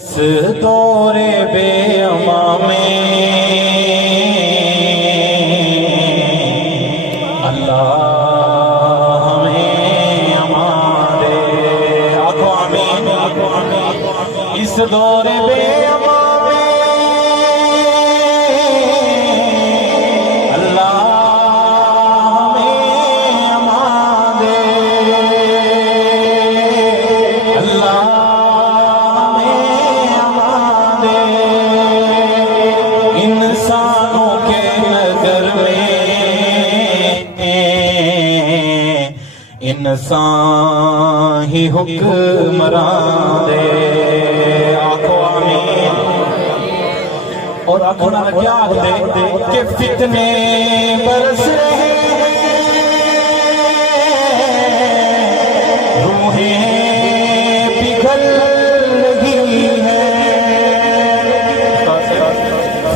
اس دور بے اما میں اللہ ہمیں امان دے، آنکھوں آمین، آنکھوں آمین۔ اس دور بے اما میں اللہ ہمیں امان دے، اللہ انسانوں کے نظر میں انسان ہی حکمران دے، آنکھوں آمین۔ اور اکھونا کیا دے کہ فتنے برس رہے روحیں پگھل رہی ہیں،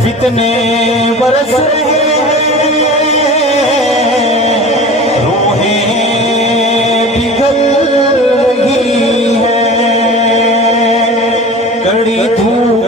فتنے برس رہے روحیں پگھل رہی ہیں، کڑی دھوپ